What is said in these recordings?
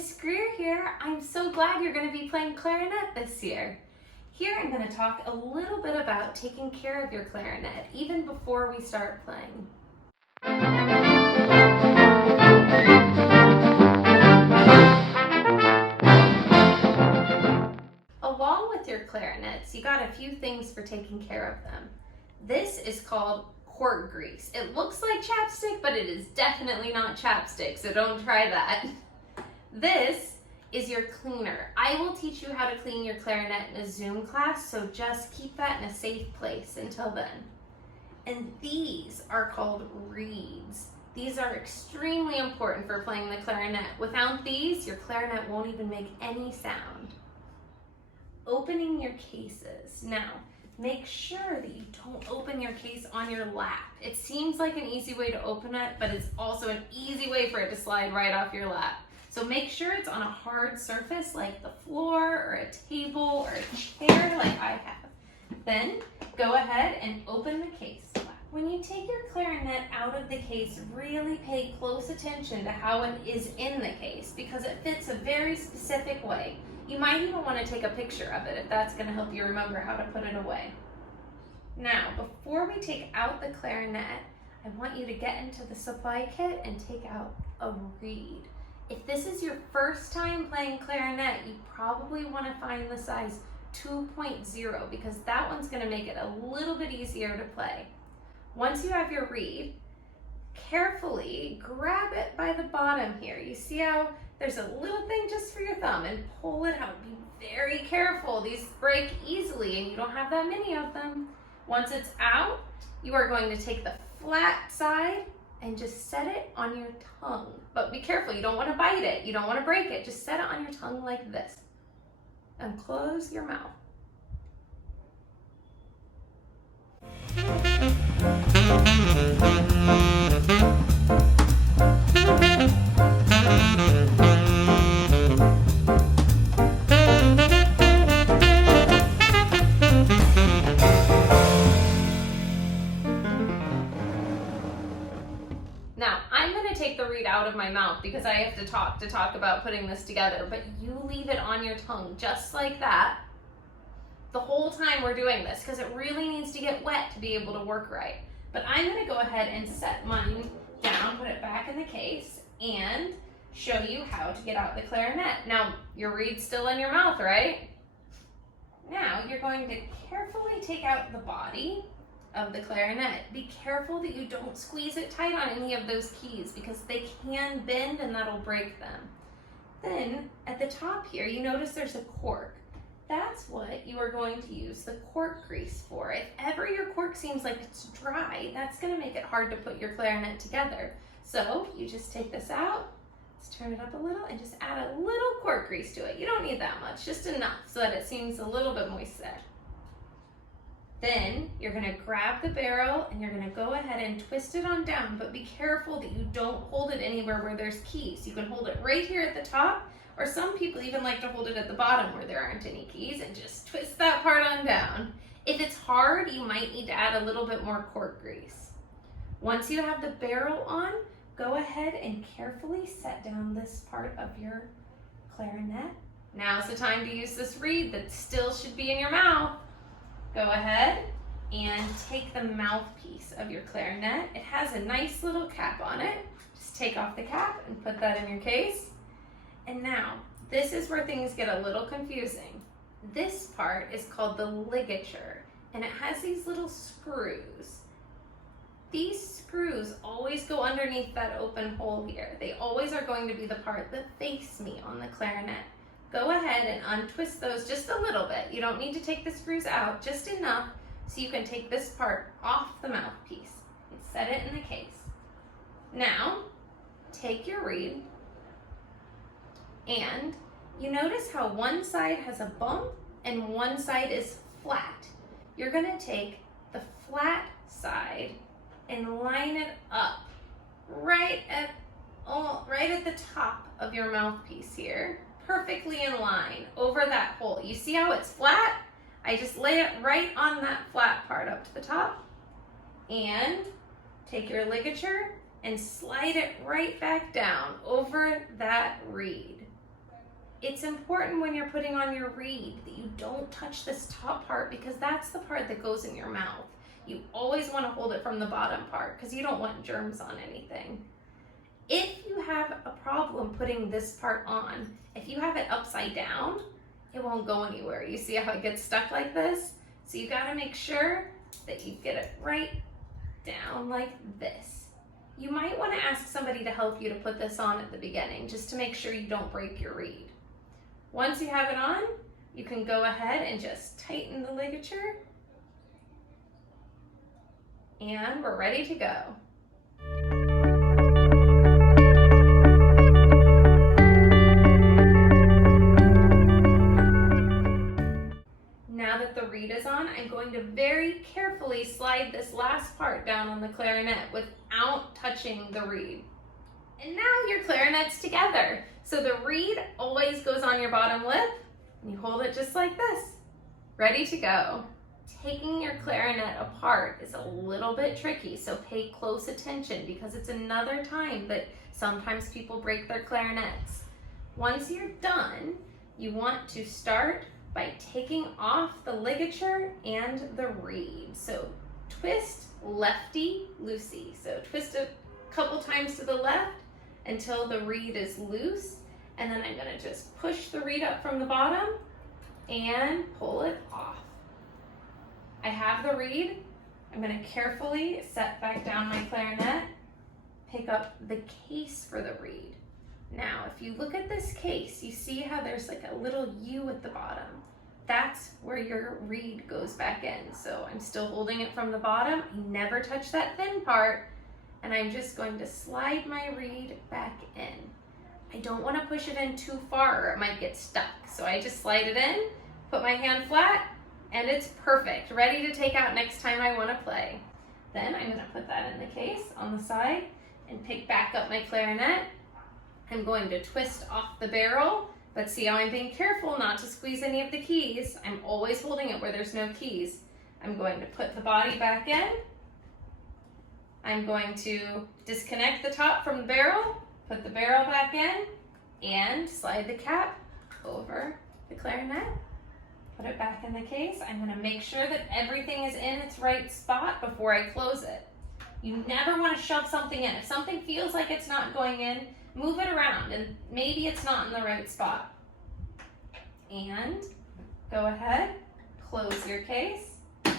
Miss Greer here. I'm so glad you're going to be playing clarinet this year. Here I'm going to talk a little bit about taking care of your clarinet even before we start playing. Along with your clarinets, you got a few things for taking care of them. This is called cork grease. It looks like chapstick, but it is definitely not chapstick, so don't try that. This is your cleaner. I will teach you how to clean your clarinet in a Zoom class, so just keep that in a safe place until then. And these are called reeds. These are extremely important for playing the clarinet. Without these, your clarinet won't even make any sound. Opening your cases. Now, make sure that you don't open your case on your lap. It seems like an easy way to open it, but it's also an easy way for it to slide right off your lap. So make sure it's on a hard surface like the floor or a table or a chair like I have. Then go ahead and open the case. When you take your clarinet out of the case, really pay close attention to how it is in the case because it fits a very specific way. You might even want to take a picture of it if that's going to help you remember how to put it away. Now, before we take out the clarinet, I want you to get into the supply kit and take out a reed. If this is your first time playing clarinet, you probably want to find the size 2.0 because that one's going to make it a little bit easier to play. Once you have your reed, carefully grab it by the bottom here. You see how there's a little thing just for your thumb and pull it out. Be very careful. These break easily and you don't have that many of them. Once it's out, you are going to take the flat side and just set it on your tongue. But be careful, you don't want to bite it. You don't want to break it. Just set it on your tongue like this. And close your mouth. Now, I'm going to take the reed out of my mouth because I have to talk about putting this together, but you leave it on your tongue just like that the whole time we're doing this because it really needs to get wet to be able to work right. But I'm going to go ahead and set mine down, put it back in the case, and show you how to get out the clarinet. Now, your reed's still in your mouth, right? Now, you're going to carefully take out the body of the clarinet. Be careful that you don't squeeze it tight on any of those keys because they can bend and that'll break them. Then at the top here, you notice there's a cork. That's what you are going to use the cork grease for. If ever your cork seems like it's dry, that's going to make it hard to put your clarinet together. So you just take this out, let's turn it up a little, and just add a little cork grease to it. You don't need that much, just enough so that it seems a little bit moist there. Then you're going to grab the barrel and you're going to go ahead and twist it on down, but be careful that you don't hold it anywhere where there's keys. You can hold it right here at the top, or some people even like to hold it at the bottom where there aren't any keys and just twist that part on down. If it's hard, you might need to add a little bit more cork grease. Once you have the barrel on, go ahead and carefully set down this part of your clarinet. Now's the time to use this reed that still should be in your mouth. Go ahead and take the mouthpiece of your clarinet. It has a nice little cap on it. Just take off the cap and put that in your case. And now, this is where things get a little confusing. This part is called the ligature, and it has these little screws. These screws always go underneath that open hole here. They always are going to be the part that face me on the clarinet. Go ahead and untwist those just a little bit. You don't need to take the screws out, just enough so you can take this part off the mouthpiece and set it in the case. Now, take your reed and you notice how one side has a bump and one side is flat. You're going to take the flat side and line it up right at the top of your mouthpiece here. Perfectly in line over that hole. You see how it's flat? I just lay it right on that flat part up to the top and take your ligature and slide it right back down over that reed. It's important when you're putting on your reed that you don't touch this top part because that's the part that goes in your mouth. You always want to hold it from the bottom part because you don't want germs on anything. If you have a problem putting this part on, if you have it upside down, it won't go anywhere. You see how it gets stuck like this? So you gotta make sure that you get it right down like this. You might want to ask somebody to help you to put this on at the beginning just to make sure you don't break your reed. Once you have it on, you can go ahead and just tighten the ligature and we're ready to go. Now that the reed is on, I'm going to very carefully slide this last part down on the clarinet without touching the reed. And now your clarinet's together. So the reed always goes on your bottom lip, and you hold it just like this. Ready to go. Taking your clarinet apart is a little bit tricky, so pay close attention because it's another time that sometimes people break their clarinets. Once you're done, you want to start by taking off the ligature and the reed. So twist lefty loosey. So twist a couple times to the left until the reed is loose, and then I'm gonna just push the reed up from the bottom and pull it off. I have the reed. I'm gonna carefully set back down my clarinet, pick up the case for the reed. Now, if you look at this case, you see how there's like a little U at the bottom. That's where your reed goes back in. So I'm still holding it from the bottom. I never touch that thin part. And I'm just going to slide my reed back in. I don't want to push it in too far or it might get stuck. So I just slide it in, put my hand flat, and it's perfect. Ready to take out next time I want to play. Then I'm going to put that in the case on the side and pick back up my clarinet. I'm going to twist off the barrel, but see how I'm being careful not to squeeze any of the keys. I'm always holding it where there's no keys. I'm going to put the body back in. I'm going to disconnect the top from the barrel, put the barrel back in, and slide the cap over the clarinet. Put it back in the case. I'm going to make sure that everything is in its right spot before I close it. You never want to shove something in. If something feels like it's not going in, move it around and maybe it's not in the right spot. And go ahead, close your case, and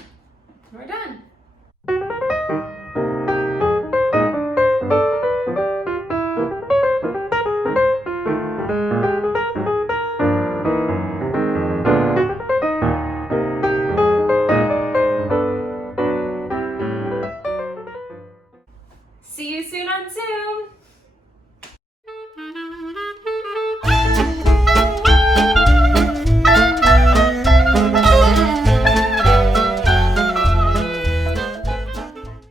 we're done. See you soon on Zoom.